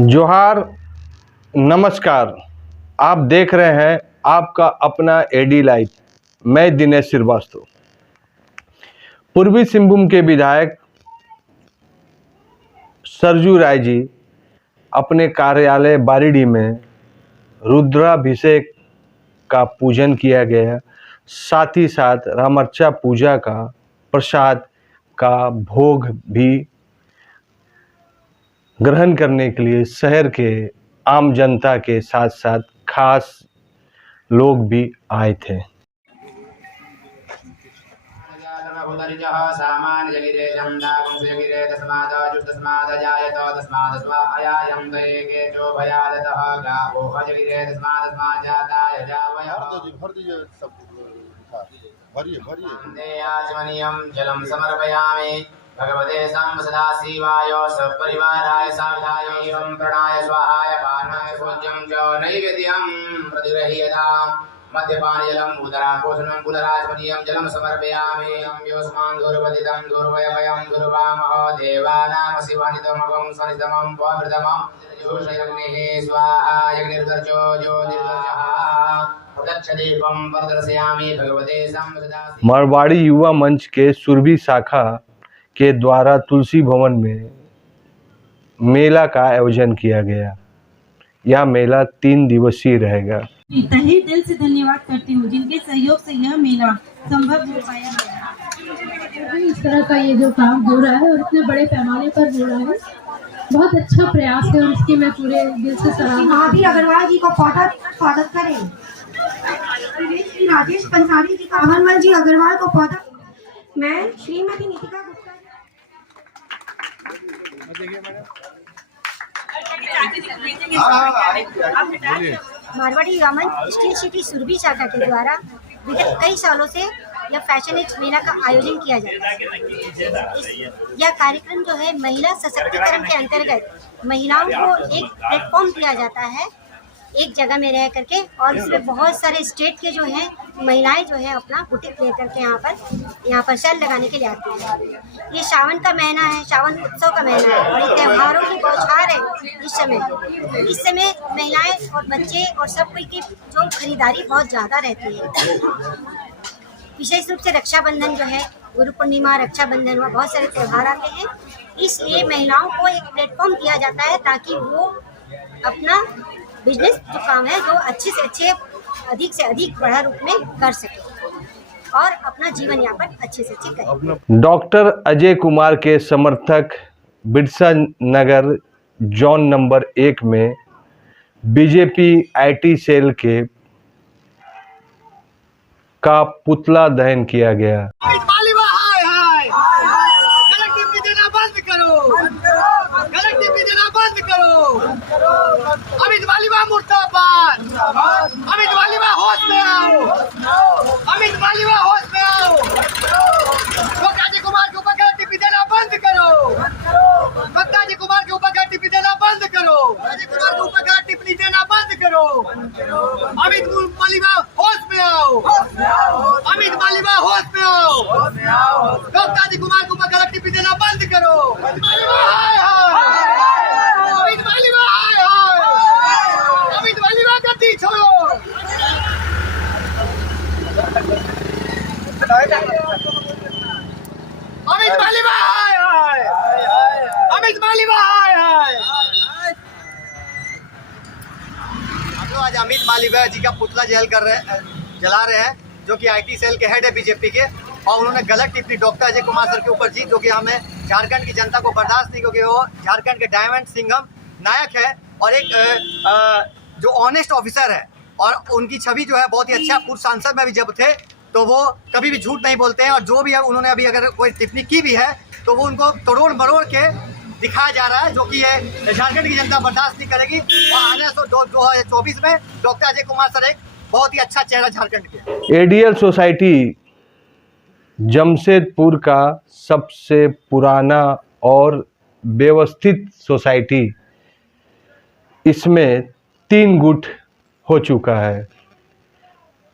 जोहार, नमस्कार। आप देख रहे हैं आपका अपना एडी लाइव। मैं दिनेश श्रीवास्तव। पूर्वी सिंहभूम के विधायक सरजू राय जी अपने कार्यालय बारीडी में रुद्राभिषेक का पूजन किया गया। साथ ही साथ रामर्चा पूजा का प्रसाद का भोग भी ग्रहण करने के लिए शहर के आम जनता के साथ साथ खास लोग भी आए थे। जलम समर्पयामि भगवते सदाशिवाय सपरिवाराय साविधाय एवं प्रणाय स्वाहाय पानाय पूज्यं च नैवेद्यं प्रतिगृह्यताम् मध्यपान जलम उदरापोषणं पुनराचमनीयं जलम समर्पयामि योऽस्मान् दुर्वदितं दुर्वयभयं दुर्वामः देवानां शिवानितमगं स्वनितमं पवित्रमं योषयग्निः स्वाहा यज्ञनिर्दर्शो ज्योतिर्दर्शः प्रदक्षदीपं प्रदर्शयामि भगवते सदाशिवाय। मारवाड़ी युवा मंच के सुरभि शाखा के द्वारा तुलसी भवन में मेला का आयोजन किया गया। यह मेला 3 दिवसीय रहेगा। तहे दिल से धन्यवाद करती हूँ जिनके सहयोग से यह मेला संभव हो पाया। इस तरह का ये जो काम हो रहा है और इतने बड़े पैमाने पर हो रहा है, बहुत अच्छा प्रयास है और इसके मैं पूरे दिल से सराहना। महावीर अग्रवाल जी को स्वागत करें। श्री राजेश पंसारी जी का अमनमल जी अग्रवाल को पौधा। मैं श्रीमती नीतिका गुप्ता। मारवाड़ी रामन स्टील सिटी सुरभि शाखा के द्वारा विगत कई सालों से यह फैशन एक्स मेला का आयोजन किया जाता है। यह कार्यक्रम जो है महिला सशक्तिकरण के अंतर्गत महिलाओं को एक प्लेटफॉर्म दिया जाता है एक जगह में रह करके, और इसमें बहुत सारे स्टेट के जो हैं महिलाएं जो है अपना बुटीक लेकर के यहाँ पर सेल लगाने के लिए आती हैं। ये सावन का महीना है, सावन उत्सव का महीना है और ये त्योहारों की बौछार है। इस समय महिलाएं और बच्चे और सब कोई की जो खरीदारी बहुत ज़्यादा रहती है। विशेष रूप से रक्षाबंधन जो है, गुरु पूर्णिमा, रक्षाबंधन हुआ, बहुत सारे त्यौहार आते हैं। इसलिए महिलाओं को एक प्लेटफॉर्म दिया जाता है ताकि वो अपना बिजनेस जो काम है जो अच्छे से अच्छे, अधिक से अधिक बड़ा रूप में कर सके और अपना जीवन यापन अच्छे से अच्छे करें। डॉक्टर अजय कुमार के समर्थक बिरसा नगर जोन नंबर 1 में बीजेपी आईटी सेल के का पुतला दहन किया गया। अमित मालिवा मुर्दाबाद। अमित मालिवा होश में आओ। अमित मालिवा होश में आओ। डॉक्टर अजय कुमार के ऊपर गलत टिप्पणी देना बंद करो। डॉक्टर अजय कुमार के ऊपर गलत टिप्पणी देना बंद करो। अजय कुमार के ऊपर गलत टिप्पणी देना बंद करो। अमित मालिवा होश में आओ। अमित मालिवा होश में आओ। डॉक्टर अजय कुमार के ऊपर गलत टिप्पणी देना बंद करो। अमित मालिवा हाय हाय। अमित मालिवा हाय हाय। अमित मालिवा गद्दी छोड़ो। अमित मालिवा हाय हाय। अमित मालिवा हाय हाय। आज अमित मालिवा जी का पुतला जला रहे हैं जो कि आईटी सेल के हेड है बीजेपी के, और उन्होंने गलत टिप्पणी डॉक्टर अजय कुमार सर के ऊपर जी, जो कि हमें झारखंड की जनता को बर्दाश्त नहीं, क्योंकि वो झारखंड के डायमंड सिंघम नायक है और एक जो ऑनेस्ट ऑफिसर है, और उनकी छवि जो है बहुत ही अच्छा। पूर्व सांसद में भी जब थे तो वो कभी भी झूठ नहीं बोलते हैं, और जो भी है उन्होंने अभी अगर कोई टिप्पणी की भी है तो वो उनको तोड़ मरोड़ के दिखाया जा रहा है, जो कि ये झारखंड की जनता बर्दाश्त नहीं करेगी। और आने 2024 में डॉक्टर अजय कुमार सर एक बहुत ही अच्छा चेहरा झारखंड के। एडीएल सोसाइटी जमशेदपुर का सबसे पुराना और व्यवस्थित सोसाइटी, इसमें 3 गुट हो चुका है।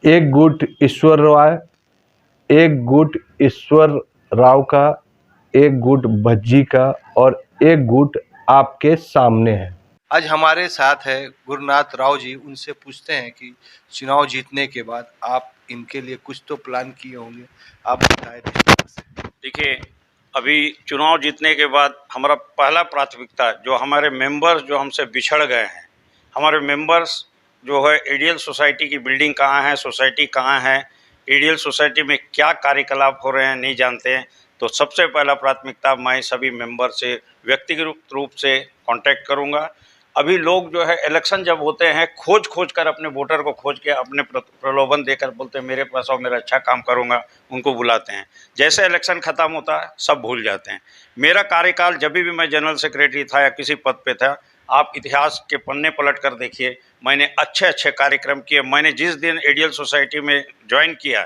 एक गुट ईश्वर राय, एक गुट ईश्वर राव का, एक गुट भज्जी का और एक गुट आपके सामने है। आज हमारे साथ है गुरुनाथ राव जी। उनसे पूछते हैं कि चुनाव जीतने के बाद आप इनके लिए कुछ तो प्लान किए होंगे, आप बताएं। देखिए, अभी चुनाव जीतने के बाद हमारा पहला प्राथमिकता जो हमारे मेंबर्स जो हमसे बिछड़ गए हैं, हमारे मेंबर्स जो है एडीएल सोसाइटी की बिल्डिंग कहाँ है, सोसाइटी कहाँ है, एडीएल सोसाइटी में क्या कार्यकलाप हो रहे हैं नहीं जानते हैं, तो सबसे पहला प्राथमिकता मैं सभी मेंबर से व्यक्तिगत रूप से कांटेक्ट करूंगा। अभी लोग जो है इलेक्शन जब होते हैं खोज कर अपने वोटर को खोज के अपने प्रलोभन देकर बोलते हैं मेरे पास आओ, मेरा अच्छा काम करूंगा, उनको बुलाते हैं। जैसे इलेक्शन खत्म होता है सब भूल जाते हैं। मेरा कार्यकाल जब भी मैं जनरल सेक्रेटरी था या किसी पद पे था, आप इतिहास के पन्ने पलट कर देखिए, मैंने अच्छे अच्छे कार्यक्रम किए। मैंने जिस दिन एडीएल सोसाइटी में ज्वाइन किया,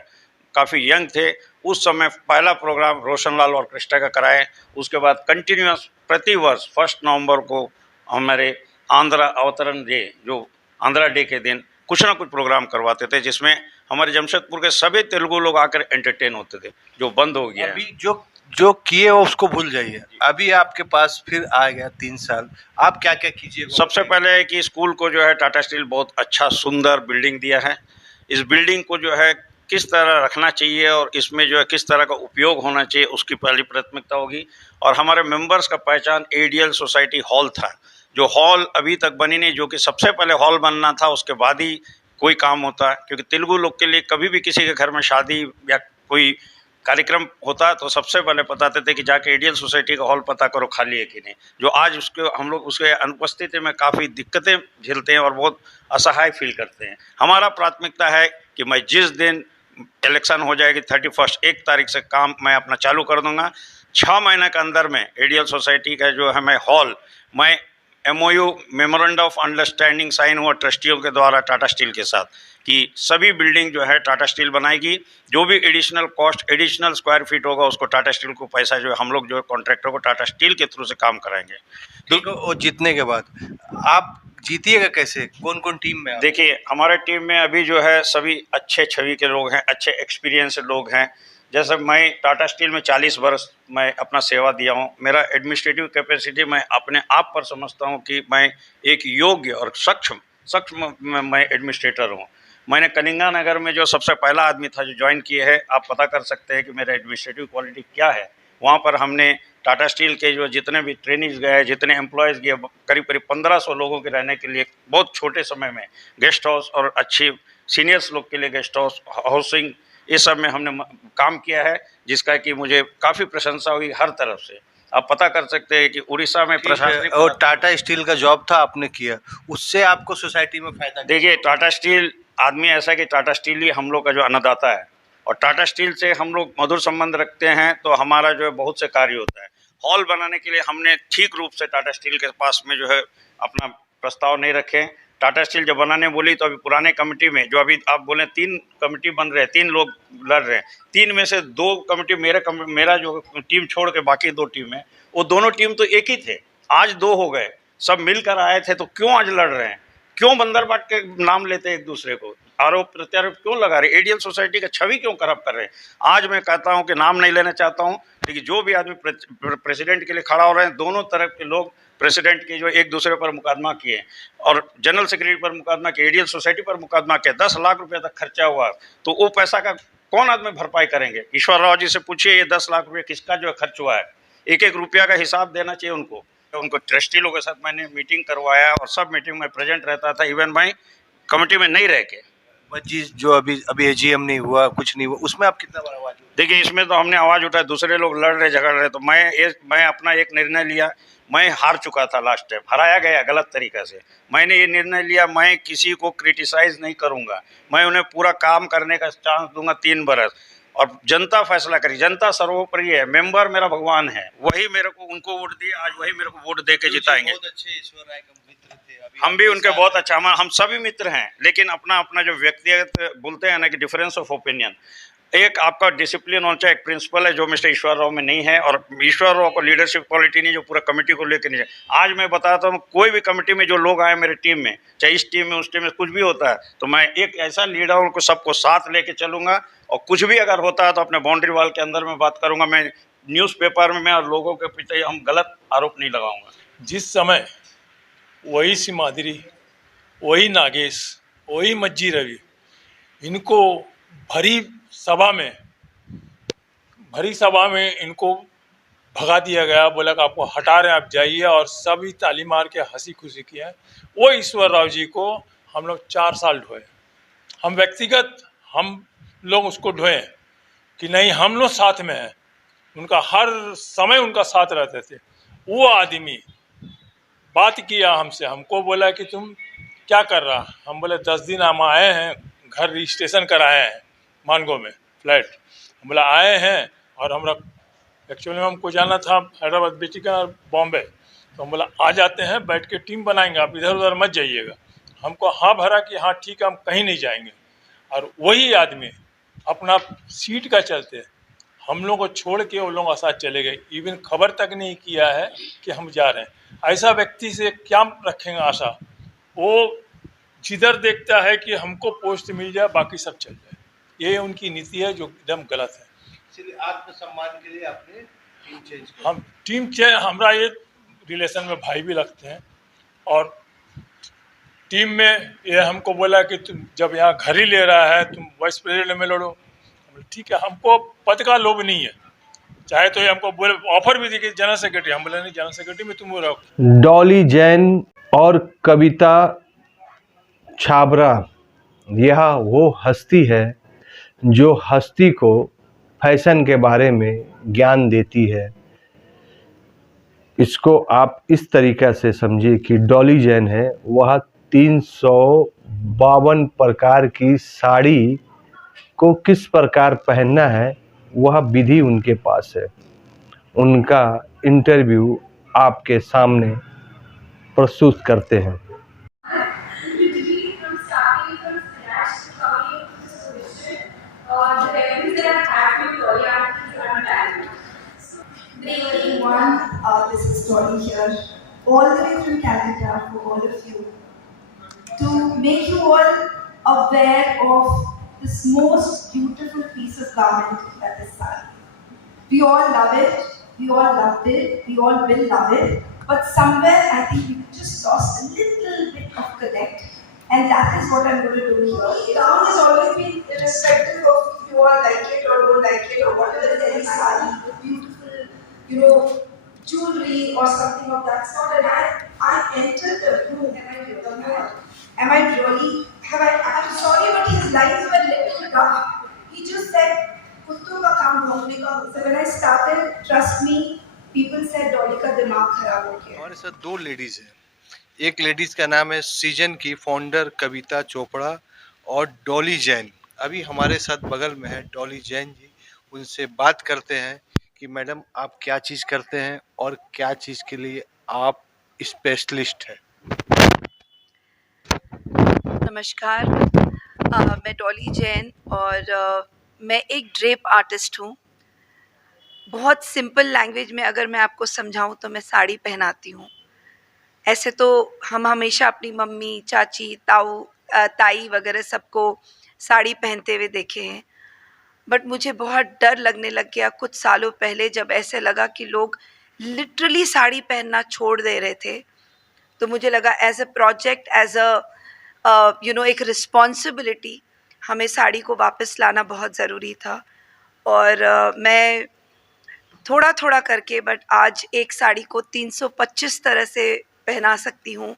काफ़ी यंग थे उस समय, पहला प्रोग्राम रोशनलाल और कृष्णा का कराए। उसके बाद कंटिन्यूस प्रति वर्ष 1 नवंबर को हमारे आंध्रा अवतरण डे, जो आंध्रा डे के दिन कुछ ना कुछ प्रोग्राम करवाते थे, जिसमें हमारे जमशेदपुर के सभी तेलुगु लोग आकर एंटरटेन होते थे, जो बंद हो गया। अभी जो किए हो उसको भूल जाइए। अभी आपके पास फिर आ गया 3 साल, आप क्या क्या कीजिएगा? सबसे पहले है कि स्कूल को जो है टाटा स्टील बहुत अच्छा सुंदर बिल्डिंग दिया है। इस बिल्डिंग को जो है किस तरह रखना चाहिए और इसमें जो है किस तरह का उपयोग होना चाहिए, उसकी पहली प्राथमिकता होगी। और हमारे मेंबर्स का पहचान एडीएल सोसाइटी हॉल था, जो हॉल अभी तक बनी नहीं, जो कि सबसे पहले हॉल बनना था, उसके बाद ही कोई काम होता है। क्योंकि तेलुगु लोग के लिए कभी भी किसी के घर में शादी या कोई कार्यक्रम होता तो सबसे पहले बताते थे कि जाके एडीएल सोसाइटी का हॉल पता करो खाली है कि नहीं। जो आज उसके हम लोग उसके अनुपस्थिति में काफ़ी दिक्कतें झेलते हैं और बहुत असहाय फील करते हैं। हमारा प्राथमिकता है कि मैं जिस दिन इलेक्शन हो जाएगी 31 1 तारीख से काम मैं अपना चालू कर दूंगा। 6 महीने के अंदर में एडीएल सोसाइटी का जो है मैं हॉल, मैं MOU memorandum of understanding sign हुआ ट्रस्टियों के द्वारा टाटा स्टील के साथ कि सभी बिल्डिंग जो है टाटा स्टील बनाएगी। जो भी additional cost, additional square feet होगा उसको टाटा स्टील को पैसा जो है हम लोग जो है कॉन्ट्रैक्टर को टाटा स्टील के थ्रू से काम कराएंगे। ठीक है। और जीतने के बाद आप जीतिएगा कैसे? कौन कौन टीम में? देखिए, हमारे टीम में अभी जो है सभी अच्छे छवि के लोग हैं, अच्छे एक्सपीरियंस लोग हैं। जैसे मैं टाटा स्टील में 40 वर्ष मैं अपना सेवा दिया हूँ। मेरा एडमिनिस्ट्रेटिव कैपेसिटी मैं अपने आप पर समझता हूँ कि मैं एक योग्य और सक्षम मैं एडमिनिस्ट्रेटर हूँ। मैंने कलिंगा नगर में जो सबसे पहला आदमी था जो ज्वाइन किए है, आप पता कर सकते हैं कि मेरा एडमिनिस्ट्रेटिव क्वालिटी क्या है। वहाँ पर हमने टाटा स्टील के जो जितने भी ट्रेनिंग्स गए, जितने एम्प्लॉयज़ गए, करीब 1500 लोगों के रहने के लिए बहुत छोटे समय में गेस्ट हाउस और अच्छी सीनियर्स लोग के लिए गेस्ट हाउस, हाउसिंग, ये सब में हमने काम किया है, जिसका कि मुझे काफ़ी प्रशंसा हुई हर तरफ से। आप पता कर सकते हैं कि उड़ीसा में प्रशासनिक और टाटा स्टील का जॉब था आपने किया, उससे आपको सोसाइटी में फायदा? देखिए, टाटा स्टील आदमी ऐसा है कि टाटा स्टील ही हम लोग का जो अन्नदाता है और टाटा स्टील से हम लोग मधुर संबंध रखते हैं, तो हमारा जो है बहुत से कार्य होता है। हॉल बनाने के लिए हमने ठीक रूप से टाटा स्टील के पास में जो है अपना प्रस्ताव नहीं रखे। टाटा स्टील जब बनाने बोली तो अभी पुराने कमेटी में जो अभी आप बोले 3 कमेटी बन रहे हैं, 3 लोग लड़ रहे हैं, 3 में से 2 कमेटी मेरा जो टीम छोड़ के बाकी 2 टीम है, वो दोनों टीम तो एक ही थे, आज 2 हो गए। सब मिलकर आए थे, तो क्यों आज लड़ रहे हैं? क्यों बंदर बाट के नाम लेते हैं एक दूसरे को? आरोप प्रत्यारोप क्यों लगा रहे? एडीएल सोसाइटी का छवि क्यों खराब कर रहे हैं? आज मैं कहता हूं कि नाम नहीं लेना चाहता हूं, लेकिन जो भी आदमी प्रेसिडेंट के लिए खड़ा हो रहे हैं, दोनों तरफ के लोग प्रेसिडेंट के जो एक दूसरे पर मुकदमा किए और जनरल सेक्रेटरी पर मुकदमा किए, एडीएल सोसाइटी पर मुकदमा किया, 10 लाख रुपये तक खर्चा हुआ, तो वो पैसा का कौन आदमी भरपाई करेंगे? ईश्वर राव जी से पूछिए ये 10 लाख रुपये किसका जो है खर्च हुआ है। एक एक रुपया का हिसाब देना चाहिए उनको ट्रस्टी लोगों के साथ मैंने मीटिंग करवाया और सब मीटिंग में प्रेजेंट रहता था, इवन मैं कमेटी में नहीं रह के। जिस जो अभी एजीएम नहीं हुआ, कुछ नहीं हुआ, उसमें आप कितना बड़ा आवाज? देखिए, इसमें तो हमने आवाज़ उठाई, दूसरे लोग लड़ रहे झगड़ रहे, तो मैं अपना एक निर्णय लिया। मैं हार चुका था लास्ट टाइम, हराया गया गलत तरीक़ा से। मैंने ये निर्णय लिया, मैं किसी को क्रिटिसाइज़ नहीं करूँगा, मैं उन्हें पूरा काम करने का चांस दूंगा 3 बरस, और जनता फैसला करी। जनता सर्वोपरि है, मेंबर मेरा भगवान है, वही मेरे को उनको वोट दिए, आज वही मेरे को वोट दे के जिताएंगे। बहुत अच्छे ईश्वर राय का मित्र थे, हम भी उनके बहुत अच्छा, हम सभी मित्र हैं, लेकिन अपना अपना जो व्यक्तिगत बोलते हैं ना कि डिफरेंस ऑफ ओपिनियन, एक आपका डिसिप्लिन होना चाहिए, एक प्रिंसिपल है जो मिस्टर ईश्वर राव में नहीं है, और ईश्वर राव को लीडरशिप क्वालिटी नहीं जो पूरा कमेटी को लेकर नहीं है। आज मैं बताता हूँ, कोई भी कमेटी में जो लोग आए मेरे टीम में, चाहे इस टीम में उस टीम में कुछ भी होता है, तो मैं एक ऐसा लीडर हूँ को सबको साथ लेके चलूँगा, और कुछ भी अगर होता है तो अपने बाउंड्री वाल के अंदर में बात करूँगा। मैं न्यूज़पेपर में और लोगों के पीछे हम गलत आरोप नहीं लगाऊंगा। जिस समय वही सिमाद्री, वही नागेश, वही मज्जी रवि, इनको भरी सभा में इनको भगा दिया गया। बोला कि आपको हटा रहे हैं, आप जाइए, और सभी ताली मार के हंसी खुशी किया। वो ईश्वर राव जी को हम लोग 4 साल ढोए, हम व्यक्तिगत हम लोग उसको ढोए कि नहीं हम लोग साथ में हैं, उनका हर समय उनका साथ रहते थे। वो आदमी बात किया हमसे, हमको बोला कि तुम क्या कर रहा। हम बोले 10 दिन हम आए हैं, घर रजिस्ट्रेशन कराए हैं मानगो में फ्लैट। हम बोला आए हैं, और हमरा एक्चुअली में हमको जाना था हैदराबाद बेटी का बॉम्बे, तो हम बोला आ जाते हैं, बैठ के टीम बनाएंगे, आप इधर उधर मत जाइएगा। हमको हाँ भरा कि हाँ ठीक है, हम कहीं नहीं जाएंगे। और वही आदमी अपना सीट का चलते हम लोग को छोड़ के वो लोग साथ चले गए, इवन खबर तक नहीं किया है कि हम जा रहे हैं। ऐसा व्यक्ति से क्या रखेंगे आशा। वो जिधर देखता है कि हमको पोस्ट मिल जाए, बाकी सब चल जाए, ये उनकी नीति है जो एकदम गलत है। इसलिए आत्मसम्मान के लिए आपने टीम चेंज किया। हम टीम चेंज, हमारा ये रिलेशन में भाई भी लगते हैं, और टीम में ये हमको बोला कि तुम जब यहाँ घर ही ले रहा है, तुम वाइस प्रेसिडेंट में लड़ो। ठीक है, हमको पद का लोभ नहीं है, चाहे तो ये हमको बोले ऑफर भी दी कि जनरल सेक्रेटरी, हम बोले नहीं, जनरल सेक्रेटरी में तुम रहो। डॉली जैन और कविता छाबरा, यह वो हस्ती है जो हस्ती को फैशन के बारे में ज्ञान देती है। इसको आप इस तरीक़ा से समझिए कि डॉली जैन है वह 352 प्रकार की साड़ी को किस प्रकार पहनना है वह विधि उनके पास है। उनका इंटरव्यू आपके सामने प्रस्तुत करते हैं। Day one, this is Dolly here, all the way from Calcutta for all of you, to make you all aware of this most beautiful piece of garment that is sari. We all love it, we all loved it, we all will love it, but somewhere I think we just lost a little bit of connect, and that is what I'm going to do here. Gown has always been irrespective of if you all like it or don't like it or whatever it is, sari, the beautiful, jewelry or something of that sort. And I entered the room. Am I really? I'm sorry, but his lines were a little rough. He just said, "कुत्तों का काम ढूंढने का." So when I started, trust me, people said Dolly का दिमाग खराब हो गया। हमारे साथ 2 लेडीज हैं। एक लेडीज का नाम है सीजन की फाउंडर कविता चोपड़ा और डॉली जैन। अभी हमारे साथ बगल में है डॉली जैन जी, उनसे बात करते हैं कि मैडम आप क्या चीज़ करते हैं और क्या चीज़ के लिए आप स्पेशलिस्ट हैं। नमस्कार, मैं डॉली जैन और मैं एक ड्रेप आर्टिस्ट हूँ। बहुत सिंपल लैंग्वेज में अगर मैं आपको समझाऊँ तो मैं साड़ी पहनाती हूँ। ऐसे तो हम हमेशा अपनी मम्मी, चाची, ताई वगैरह सबको साड़ी पहनते हुए देखे हैं, बट मुझे बहुत डर लगने लग गया कुछ सालों पहले जब ऐसे लगा कि लोग लिटरली साड़ी पहनना छोड़ दे रहे थे। तो मुझे लगा as a project, as a एक रिस्पॉन्सिबिलिटी, हमें साड़ी को वापस लाना बहुत ज़रूरी था। और मैं थोड़ा थोड़ा करके बट आज एक साड़ी को 325 तरह से पहना सकती हूँ,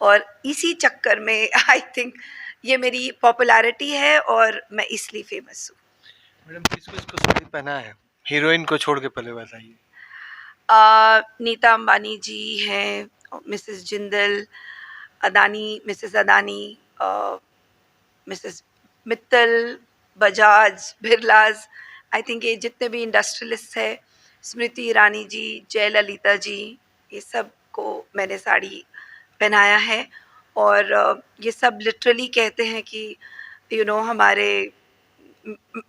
और इसी चक्कर में आई थिंक ये मेरी पॉपुलैरिटी है और मैं इसलिए फेमस हूँ। मैडम किसको इसको साड़ी पहना है, हीरोइन को छोड़ के पहले बताइए। नीता अंबानी जी हैं, Mrs Jindal, Mrs Adani, Mrs Mittal, Bajaj, Birlas, I think ये जितने भी इंडस्ट्रियलिस्ट है, स्मृति ईरानी जी, जयललिता जी, ये सब को मैंने साड़ी पहनाया है। और ये सब लिटरली कहते हैं कि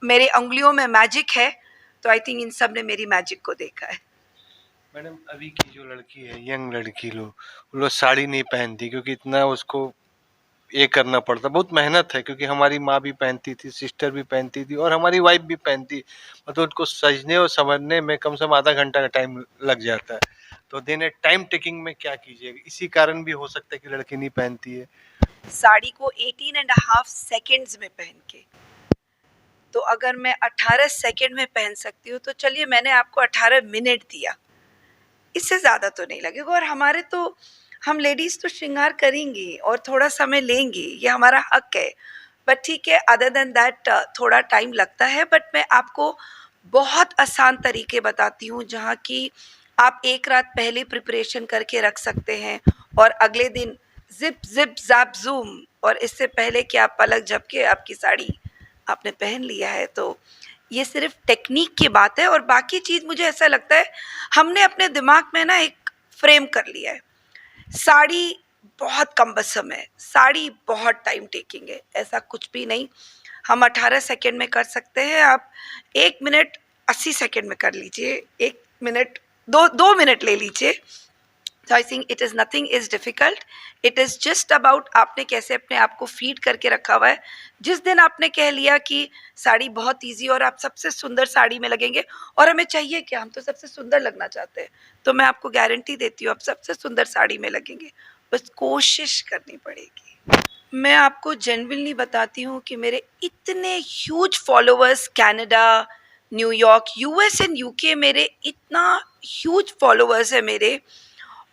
मेरे उंगलियों में मैजिक है, तो आई थिंक इन सब ने मेरी मैजिक को देखा है। मैडम अभी की जो लड़की है, यंग लड़की लोग साड़ी नहीं पहनती क्योंकि इतना उसको ये करना पड़ता, बहुत मेहनत है। क्योंकि हमारी माँ भी पहनती थी, सिस्टर भी पहनती थी और हमारी वाइफ भी पहनती, मतलब उनको सजने और संवरने में कम से कम आधा घंटा का टाइम लग जाता है। तो देन टाइम टेकिंग में क्या कीजिएगा? इसी कारण भी हो सकता है कि लड़की नहीं पहनती है। साड़ी को 18.5 सेकेंड्स में पहन के, तो अगर मैं 18 सेकेंड में पहन सकती हूँ तो चलिए मैंने आपको 18 मिनट दिया, इससे ज़्यादा तो नहीं लगेगा। और हमारे तो हम लेडीज़ तो श्रृंगार करेंगी और थोड़ा समय लेंगी, ये हमारा हक है। बट ठीक है, अदर देन दैट थोड़ा टाइम लगता है, बट मैं आपको बहुत आसान तरीके बताती हूँ जहाँ की आप एक रात पहले प्रिपरेशन करके रख सकते हैं और अगले दिन जिप जिप जैप जूम, और इससे पहले कि आप पलक झपके आपकी साड़ी आपने पहन लिया है। तो ये सिर्फ टेक्निक की बात है, और बाकी चीज़ मुझे ऐसा लगता है हमने अपने दिमाग में ना एक फ्रेम कर लिया है। साड़ी बहुत कम्बसम है, साड़ी बहुत टाइम टेकिंग है, ऐसा कुछ भी नहीं। हम 18 सेकेंड में कर सकते हैं, आप 1 मिनट 80 सेकेंड में कर लीजिए, 1 मिनट 2 मिनट ले लीजिए। So I think it is nothing is difficult. It is just about आपने कैसे अपने आप को फीड करके रखा हुआ है। जिस दिन आपने कह लिया कि साड़ी बहुत इजी और आप सबसे सुंदर साड़ी में लगेंगे, और हमें चाहिए कि हम तो सबसे सुंदर लगना चाहते हैं, तो मैं आपको गारंटी देती हूँ आप सबसे सुंदर साड़ी में लगेंगे, बस कोशिश करनी पड़ेगी। मैं आपको जेन्युइनली बताती हूँ कि मेरे इतने huge followers Canada, New York, US and UK, मेरे इतना ह्यूज फॉलोअर्स है मेरे,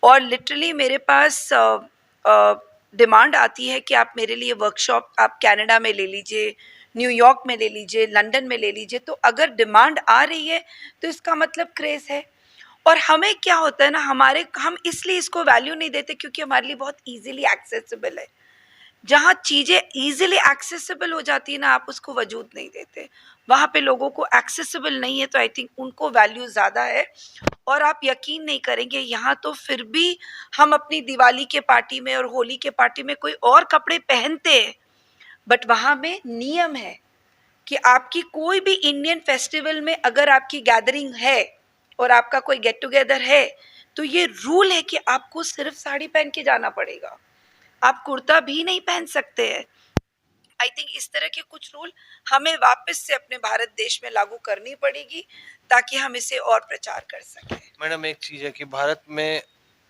और लिटरली मेरे पास डिमांड आती है कि आप मेरे लिए वर्कशॉप आप कनाडा में ले लीजिए, न्यूयॉर्क में ले लीजिए, लंदन में ले लीजिए। तो अगर डिमांड आ रही है तो इसका मतलब क्रेज़ है। और हमें क्या होता है ना, हम इसलिए इसको वैल्यू नहीं देते क्योंकि हमारे लिए बहुत ईजिली एक्सेसिबल है। जहाँ चीज़ें ईजिली एक्सेसिबल हो जाती है ना, आप उसको वजूद नहीं देते। वहाँ पे लोगों को एक्सेसिबल नहीं है, तो आई थिंक उनको वैल्यू ज़्यादा है। और आप यकीन नहीं करेंगे, यहाँ तो फिर भी हम अपनी दिवाली के पार्टी में और होली के पार्टी में कोई और कपड़े पहनते हैं, बट वहाँ में नियम है कि आपकी कोई भी इंडियन फेस्टिवल में अगर आपकी गैदरिंग है और आपका कोई गेट टुगेदर है, तो ये रूल है कि आपको सिर्फ साड़ी पहन के जाना पड़ेगा, आप कुर्ता भी नहीं पहन सकते हैं। आई थिंक इस तरह के कुछ रूल हमें वापस से अपने भारत देश में लागू करनी पड़ेगी ताकि हम इसे और प्रचार कर सकें। मैडम एक चीज़ है कि भारत में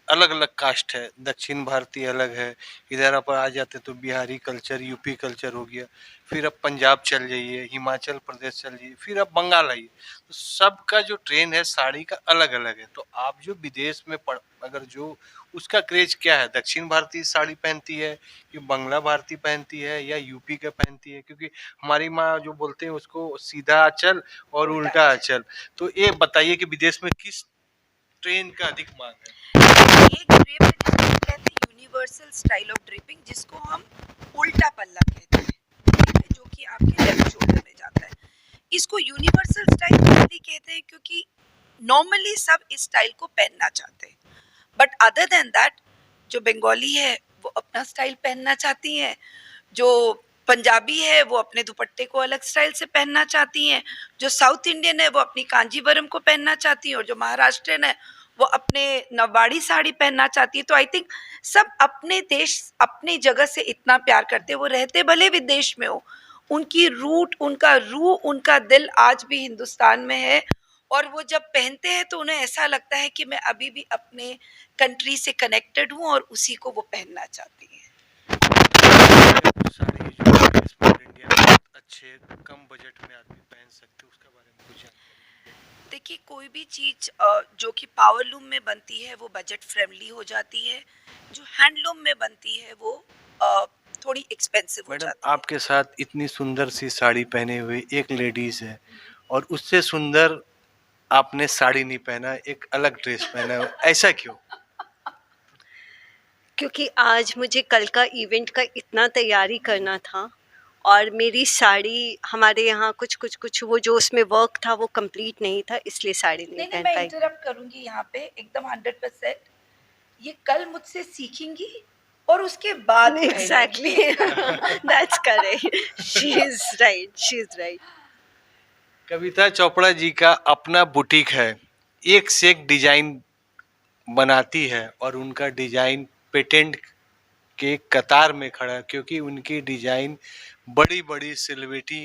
अलग अलग कास्ट है, दक्षिण भारतीय अलग है, इधर आप आ जाते तो बिहारी कल्चर, यूपी कल्चर हो गया, फिर अब पंजाब चल जाइए, हिमाचल प्रदेश चल जाइए, फिर अब बंगाल आइए, तो सबका जो ट्रेंड है साड़ी का अलग अलग है। तो आप जो विदेश में अगर जो उसका क्रेज क्या है, दक्षिण भारतीय साड़ी पहनती है कि बंगला भारतीय पहनती है या यूपी का पहनती है? क्योंकि हमारी माँ जो बोलते हैं उसको सीधा आंचल और उल्टा आंचल, तो ये बताइए कि विदेश में किस ट्रेंड का अधिक मांग है? एक ड्रेप है जिसको कहते हैं यूनिवर्सल स्टाइल ऑफ ड्रेपिंग, जिसको हम उल्टा पल्ला कहते हैं, ठीक है, जो कि आपके लेफ्ट शोल्डर में जाता है। इसको यूनिवर्सल स्टाइल इसलिए कहते हैं क्योंकि नॉर्मली सब इस स्टाइल को पहनना चाहते हैं, बट अदर देन दैट जो बंगाली है वो अपना स्टाइल पहनना चाहती हैं, जो पंजाबी है वो अपने दुपट्टे को अलग स्टाइल से पहनना चाहती हैं, जो साउथ इंडियन है वो अपनी कांजीवरम को पहनना चाहती हैं, और जो महाराष्ट्रियन है वो अपने नवाड़ी साड़ी पहनना चाहती है। तो आई थिंक सब अपने देश अपनी जगह से इतना प्यार करते हैं, वो रहते भले विदेश में हो, उनकी रूट, उनका रूह, उनका दिल आज भी हिंदुस्तान में है, और वो जब पहनते हैं तो उन्हें ऐसा लगता है कि मैं अभी भी अपने कंट्री से कनेक्टेड हूँ और उसी को वो पहनना चाहती हैं। साड़ी जो है स्मार्ट इंडिया में अच्छे कम बजट में आदमी पहन सकते, उसके बारे में कुछ जानकारी? देखिए, कोई भी चीज़ जो कि पावरलूम में बनती है वो बजट फ्रेंडली हो जाती है, जो हैंडलूम में बनती है वो थोड़ी एक्सपेंसिव हो मैडम जाती है। आपके साथ इतनी सुंदर सी साड़ी पहने हुए एक लेडीज है, और उससे सुंदर आपने साड़ी नहीं पहना, एक अलग ड्रेस पहना है, ऐसा क्यों? क्योंकि आज मुझे कल का इवेंट का इतना तैयारी करना था, और मेरी साड़ी हमारे यहाँ कुछ वो जो उसमें वर्क था वो कंप्लीट नहीं था, इसलिए साड़ी नहीं नहीं, पहन मैं पाई। इंटरप्ट करूंगी यहाँ पे एकदम 100%। ये कल मुझसे सीखेंगी और उसके बाद exactly, that's correct, she is right. Kavita Chopra ji का अपना बुटीक है, एक से एक डिजाइन बनाती है, और उनका डिजाइन पेटेंट के कतार में खड़ा है, क्योंकि उनकी डिजाइन बड़ी बड़ी सेलिब्रिटी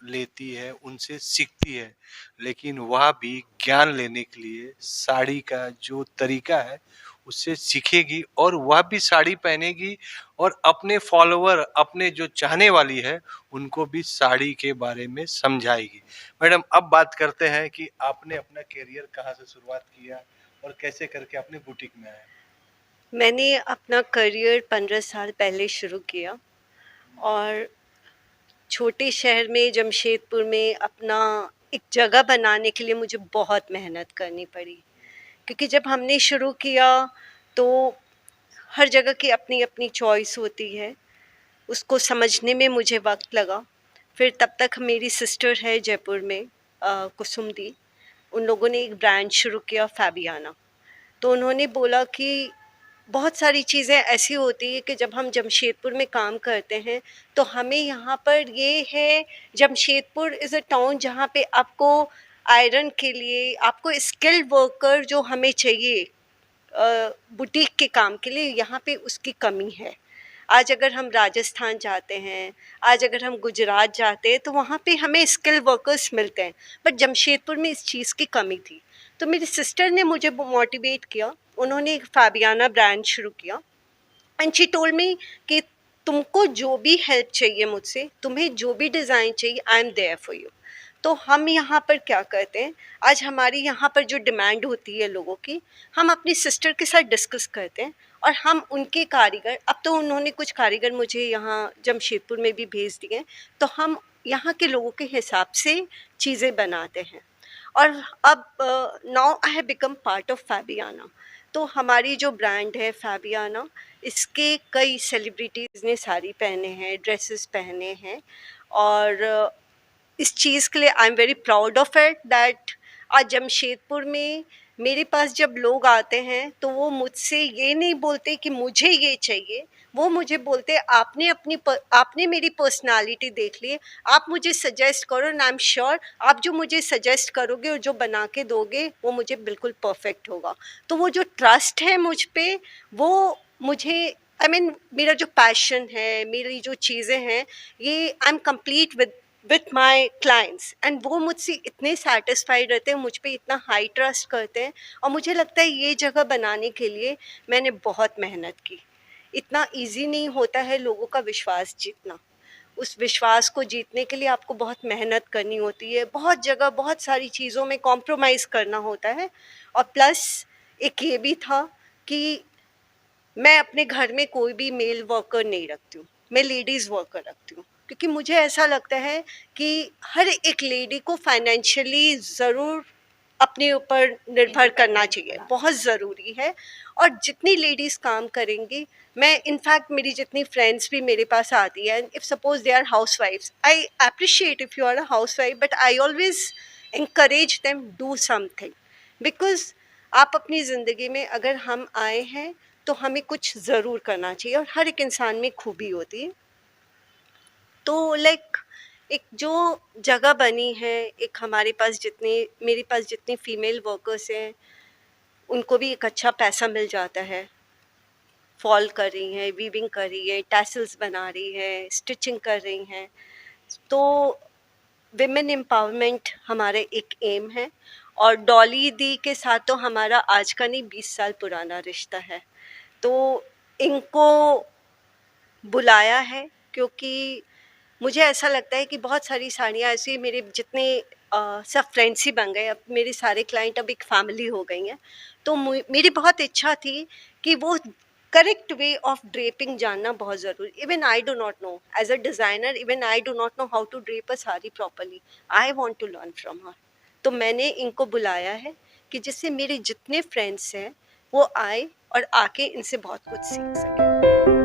लेती है, उनसे सीखती है, लेकिन वह भी ज्ञान लेने के लिए साड़ी का जो तरीका है उससे सीखेगी और वह भी साड़ी पहनेगी और अपने फॉलोवर, अपने जो चाहने वाली है उनको भी साड़ी के बारे में समझाएगी। मैडम, अब बात करते हैं कि आपने अपना करियर कहाँ से शुरुआत किया और कैसे करके अपने बुटीक में आए। मैंने अपना करियर 15 साल पहले शुरू किया और छोटे शहर में जमशेदपुर में अपना एक जगह बनाने के लिए मुझे बहुत मेहनत करनी पड़ी, क्योंकि जब हमने शुरू किया तो हर जगह की अपनी अपनी चॉइस होती है, उसको समझने में मुझे वक्त लगा। फिर तब तक मेरी सिस्टर है जयपुर में, कुसुम दी, उन लोगों ने एक ब्रांड शुरू किया फैबियाना। तो उन्होंने बोला कि बहुत सारी चीज़ें ऐसी होती है कि जब हम जमशेदपुर में काम करते हैं तो हमें यहाँ पर ये है, जमशेदपुर इज़ अ टाउन जहाँ पे आपको आयरन के लिए, आपको स्किल्ड वर्कर जो हमें चाहिए बुटीक के काम के लिए, यहाँ पे उसकी कमी है। आज अगर हम राजस्थान जाते हैं, आज अगर हम गुजरात जाते हैं तो वहाँ पे हमें स्किल वर्कर्स मिलते हैं, बट जमशेदपुर में इस चीज़ की कमी थी। तो मेरी सिस्टर ने मुझे मोटिवेट किया, उन्होंने एक फैबियाना ब्रांड शुरू किया एंड शी टोल्ड मी कि तुमको जो भी हेल्प चाहिए मुझसे, तुम्हें जो भी डिज़ाइन चाहिए, I am there for you. तो हम यहाँ पर क्या करते हैं, आज हमारी यहाँ पर जो डिमांड होती है लोगों की, हम अपनी सिस्टर के साथ डिस्कस करते हैं और हम उनके कारीगर, अब तो उन्होंने कुछ कारीगर मुझे यहाँ जमशेदपुर में भी भेज दिए, तो हम यहाँ के लोगों के हिसाब से चीज़ें बनाते हैं। और अब now I have become part of Fabiana. तो हमारी जो ब्रांड है फैबियाना, इसके कई सेलिब्रिटीज़ ने साड़ी पहने हैं, ड्रेसेस पहने हैं, और इस चीज़ के लिए I am very proud of it that आज जमशेदपुर में मेरे पास जब लोग आते हैं तो वो मुझसे ये नहीं बोलते कि मुझे ये चाहिए, वो मुझे बोलते आपने मेरी पर्सनालिटी देख ली, आप मुझे सजेस्ट करो एंड आई एम श्योर आप जो मुझे सजेस्ट करोगे और जो बना के दोगे वो मुझे बिल्कुल परफेक्ट होगा। तो वो जो ट्रस्ट है मुझ पे, वो मुझे मेरा जो पैशन है, मेरी जो चीज़ें हैं, ये I am complete with my clients and वो मुझसे इतने सेटिस्फाइड रहते हैं, मुझ पे इतना हाई ट्रस्ट करते हैं, और मुझे लगता है ये जगह बनाने के लिए मैंने बहुत मेहनत की। इतना इजी नहीं होता है लोगों का विश्वास जीतना, उस विश्वास को जीतने के लिए आपको बहुत मेहनत करनी होती है, बहुत जगह बहुत सारी चीज़ों में कॉम्प्रोमाइज़ करना होता है। और प्लस एक ये भी था कि मैं अपने घर में कोई भी मेल वर्कर नहीं रखती हूँ, मैं लेडीज़ वर्कर रखती हूँ, क्योंकि मुझे ऐसा लगता है कि हर एक लेडी को फाइनेंशियली ज़रूर अपने ऊपर निर्भर करना चाहिए, बहुत ज़रूरी है। और जितनी लेडीज़ काम करेंगी, मैं इनफैक्ट मेरी जितनी फ्रेंड्स भी मेरे पास आती हैं, if suppose they are house wives, I appreciate if you are a house wife, but I always encourage them do something, because आप अपनी ज़िंदगी में अगर हम आए हैं तो हमें कुछ ज़रूर करना चाहिए, और हर एक इंसान में खूबी होती है। तो एक जो जगह बनी है, एक हमारे पास मेरे पास जितनी फ़ीमेल वर्कर्स हैं, उनको भी एक अच्छा पैसा मिल जाता है, फॉल कर रही हैं, वीविंग कर रही है, टैसल्स बना रही है, स्टिचिंग कर रही हैं। तो विमेन एम्पावरमेंट हमारा एक एम है, और डॉली दी के साथ तो हमारा आज का नहीं 20 साल पुराना रिश्ता है। तो इनको बुलाया है क्योंकि मुझे ऐसा लगता है कि बहुत सारी साड़ियाँ ऐसी, मेरे जितने सब फ्रेंड्स ही बन गए, अब मेरे सारे क्लाइंट अब एक फैमिली हो गई हैं। तो मेरी बहुत इच्छा थी कि वो करेक्ट वे ऑफ ड्रेपिंग जानना बहुत ज़रूरी। Even I do not know as a designer, even I do not know how to drape a sari properly, I want to learn from her. तो मैंने इनको बुलाया है कि जिससे मेरे जितने फ्रेंड्स हैं वो आए और आके इनसे बहुत कुछ सीख सकें।